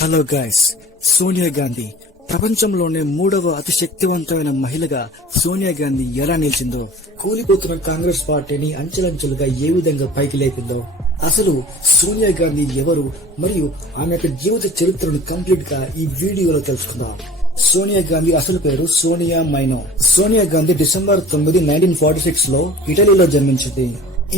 Hello guys, Sonia Gandhi ప్రపంచంలోనే మూడవ అతి శక్తివంతమైన మహిళగా సోనియా గాంధీ ఎలా నిలిచిందో, కూలిపోతున్న కాంగ్రెస్ పార్టీని అంచెలంచెలుగా ఏ విధంగా పైకి లేపిందో, అసలు సోనియా గాంధీ ఎవరు మరియు ఆమె యొక్క జీవిత చరిత్రను కంప్లీట్ గా ఈ వీడియోలో తెలుసుకుందాం. సోనియా గాంధీ అసలు పేరు సోనియా మైనో. సోనియా గాంధీ డిసెంబర్ 9, 1946 లో ఇటలీలో జన్మించింది.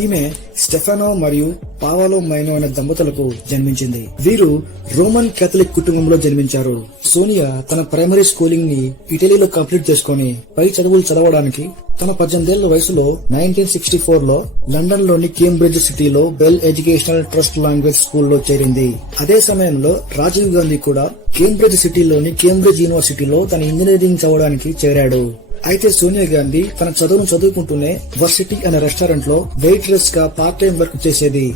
ఈమె స్టెఫానో మరియు పావాలో మైనో అనే దంపతులకు జన్మించింది. వీరు రోమన్ కేథలిక్ కుటుంబంలో జన్మించారు. సోనియా తన ప్రైమరీ స్కూలింగ్ ని ఇటలీలో కంప్లీట్ చేసుకుని పై చదువులు చదవడానికి తన 18 ఏళ్ల వయసులో 1964 లో లండన్ లోని కేంబ్రిడ్జ్ సిటీలో బెల్ ఎడ్యుకేషనల్ ట్రస్ట్ లాంగ్వేజ్ స్కూల్లో చేరింది. అదే సమయంలో రాజీవ్ గాంధీ కూడా కేంబ్రిడ్జ్ సిటీలోని కేంబ్రిడ్జ్ యూనివర్సిటీలో తన ఇంజనీరింగ్ చదవడానికి చేరాడు. అయితే సోనియా గాంధీ తన చదువును చదువుకుంటూనే వర్సిటీ అనే రెస్టారెంట్ లో వెయిట్రెస్ గా పార్ట్ టైం వర్క్ చేసేది.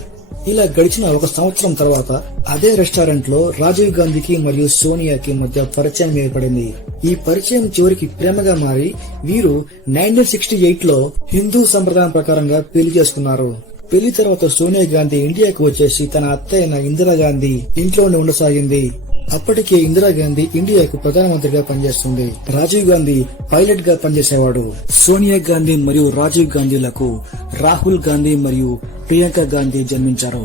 ఇలా గడిచిన ఒక సంవత్సరం తర్వాత అదే రెస్టారెంట్ లో రాజీవ్ గాంధీకి మరియు సోనియాకి మధ్య పరిచయం ఏర్పడింది. ఈ పరిచయం చివరికి ప్రేమగా మారి వీరు 1968 లో హిందూ సంప్రదాయం ప్రకారంగా పెళ్లి చేసుకున్నారు. పెళ్లి తర్వాత సోనియా గాంధీ ఇండియాకు వచ్చేసి తన అత్తయ్య ఇందిరాగాంధీ ఇంట్లోనే ఉండసాగింది. అప్పటికే ఇందిరాగాంధీ ఇండియాకు ప్రధానమంత్రిగా పనిచేస్తుంది. రాజీవ్ గాంధీ పైలట్ గా పనిచేసేవాడు. సోనియా గాంధీ మరియు రాజీవ్ గాంధీలకు రాహుల్ గాంధీ మరియు ప్రియాంక గాంధీ జన్మించారు.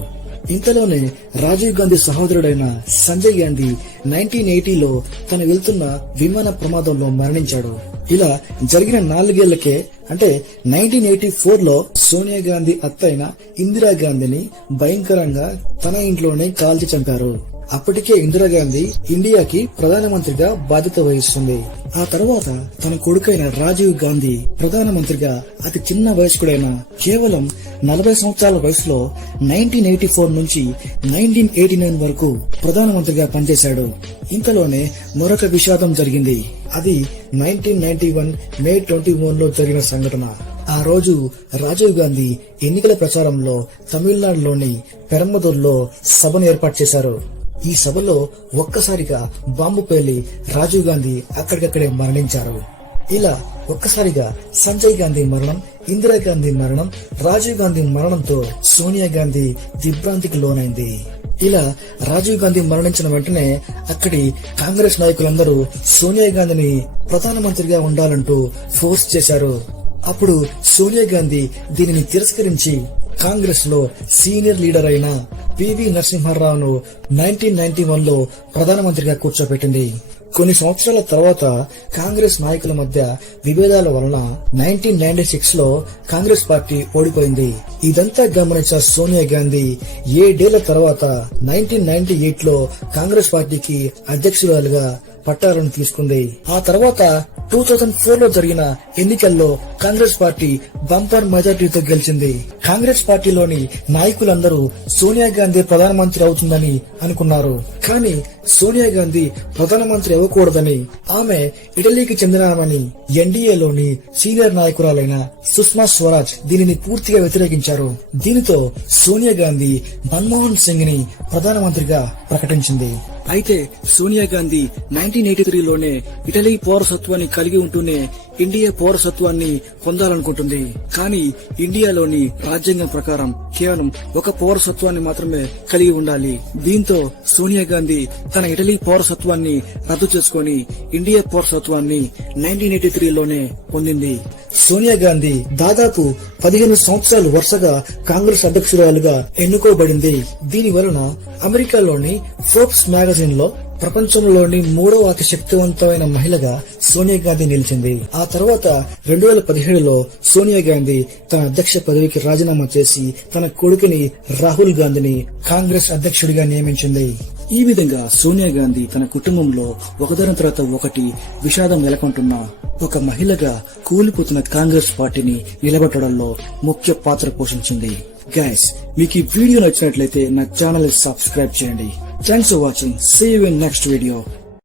ఇంతలోనే రాజీవ్ గాంధీ సహోదరుడైన సంజయ్ గాంధీ 1980లో తను వెళ్తున్న విమాన ప్రమాదంలో మరణించాడు. ఇలా జరిగిన 4 ఏళ్లకే అంటే 1984లో సోనియా గాంధీ అత్తైన ఇందిరాగాంధీని భయంకరంగా తన ఇంట్లోనే కాల్చి చంపారు. అప్పటికే ఇందిరాగాంధీ ఇండియాకి ప్రధానమంత్రిగా బాధ్యత వహిస్తుంది. ఆ తర్వాత తన కొడుకైన రాజీవ్ గాంధీ ప్రధానమంత్రిగా అతి చిన్న వయస్కుడైన కేవలం 40 సంవత్సరాల వయసులో 1984 నుంచి 1989 వరకు ప్రధానమంత్రిగా పనిచేశాడు. ఇంతలోనే మరొక విషాదం జరిగింది. అది 1991 మే 21లో జరిగిన సంఘటన. ఆ రోజు రాజీవ్ గాంధీ ఎన్నికల ప్రచారంలో తమిళనాడులోని పెరంబదూర్లో సభను ఏర్పాటు చేశారు. ఈ సభలో ఒక్కసారిగా బాంబు పేలి రాజీవ్ గాంధీ అక్కడికక్కడే మరణించారు. ఇలా ఒక్కసారిగా సంజయ్ గాంధీ మరణం, ఇందిరాగాంధీ మరణం, రాజీవ్ గాంధీ మరణంతో సోనియా గాంధీ దిగ్భ్రాంతికి లోనైంది. ఇలా రాజీవ్ గాంధీ మరణించిన వెంటనే అక్కడి కాంగ్రెస్ నాయకులందరూ సోనియా గాంధీని ప్రధానమంత్రిగా ఉండాలంటూ ఫోర్స్ చేశారు. అప్పుడు సోనియా గాంధీ దీనిని తిరస్కరించి కాంగ్రెస్ లో సీనియర్ లీడర్ అయిన పివి నరసింహారావును 1991లో ప్రధానమంత్రిగా కూర్చోబెట్టింది. కొన్ని సంవత్సరాల తర్వాత కాంగ్రెస్ నాయకుల మధ్య విభేదాల వలన 1996లో కాంగ్రెస్ పార్టీ ఓడిపోయింది. ఇదంతా గమనించిన సోనియా గాంధీ 7 ఏళ్ల తర్వాత 1998లో కాంగ్రెస్ పార్టీకి అధ్యక్షురాలుగా పట్టాలను తీసుకుంది. ఆ తర్వాత 2004లో జరిగిన ఎన్నికల్లో కాంగ్రెస్ పార్టీ బంపర్ మెజార్టీతో గెలిచింది. కాంగ్రెస్ పార్టీలోని నాయకులందరూ సోనియా గాంధీ ప్రధానమంత్రి అవుతుందని అనుకున్నారు. కానీ సోనియా గాంధీ ప్రధానమంత్రి అవ్వకూడదని, ఆమె ఇటలీకి చెందినామని ఎన్డీఏలోని సీనియర్ నాయకురాలైన సుష్మా స్వరాజ్ దీనిని పూర్తిగా వ్యతిరేకించారు. దీనితో సోనియా గాంధీ మన్మోహన్ సింగ్ ని ప్రధానమంత్రిగా ప్రకటించింది. అయితే సోనియా గాంధీ 1983లోనే ఇటలీ పౌరసత్వాన్ని కలిగి ఉంటూనే ఇండియా పౌరసత్వాన్ని పొందాలనుకుంటుంది. కానీ ఇండియాలోని రాజ్యాంగం ప్రకారం కేవలం ఒక పౌరసత్వాన్ని మాత్రమే కలిగి ఉండాలి. దీంతో సోనియా గాంధీ తన ఇటలీ పౌరసత్వాన్ని రద్దు చేసుకుని ఇండియా పౌరసత్వాన్ని 1983లోనే పొందింది. సోనియా గాంధీ దాదాపు 15 సంవత్సరాలు వరుసగా కాంగ్రెస్ అధ్యక్షురాలుగా ఎన్నుకోబడింది. దీని వలన అమెరికాలోని ఫోర్బ్స్ మ్యాగజైన్ లో ప్రపంచంలోని 3వ అతి శక్తివంతమైన మహిళగా సోనియా గాంధీ నిలిచింది. ఆ తర్వాత 2017లో సోనియా గాంధీ తన అధ్యక్ష పదవికి రాజీనామా చేసి తన కొడుకుని రాహుల్ గాంధీని కాంగ్రెస్ అధ్యక్షుడిగా నియమించింది. ఈ విధంగా సోనియా గాంధీ తన కుటుంబంలో ఒకదాని తర్వాత ఒకటి విషాదం నెలకొంటున్న ఒక మహిళగా కూలిపోతున్న కాంగ్రెస్ పార్టీని నిలబెట్టడంలో ముఖ్య పాత్ర పోషించింది. గైస్, మీకు ఈ వీడియో నచ్చినట్లయితే నా ఛానల్ సబ్స్క్రైబ్ చేయండి. Thanks for watching. See you in next video.